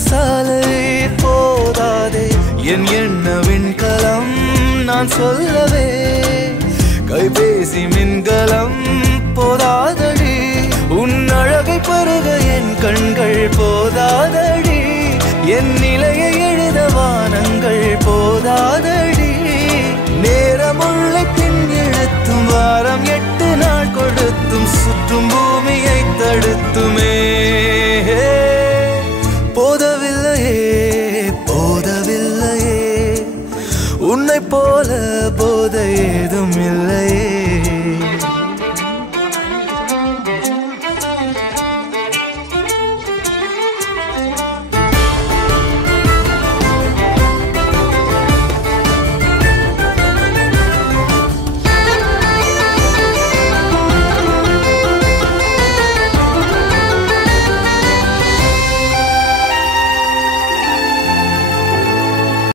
சாலை போதாதே என் எண்ண விண்கலம் நான் சொல்லவே கைபேசி மின்கலம் போதாதடி உன் அழகை பருக என் கண்கள் போதாதடி என் நிலை